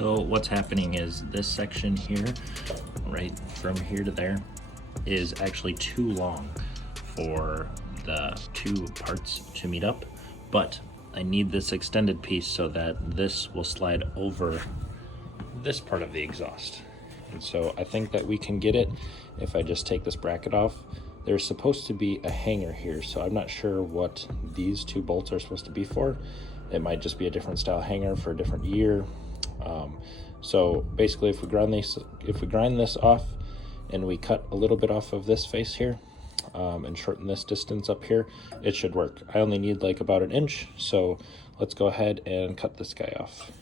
So what's happening is this section here, right from here to there, is actually too long for the two parts to meet up, but I need this extended piece so that this will slide over this part of the exhaust. And so I think that we can get it if I just take this bracket off. There's supposed to be a hanger here, so I'm not sure what these two bolts are supposed to be for. It might just be a different style hanger for a different year. So basically, if we grind this off and we cut a little bit off of this face here and shorten this distance up here, it should work. I only need like about an inch, so let's go ahead and cut this guy off.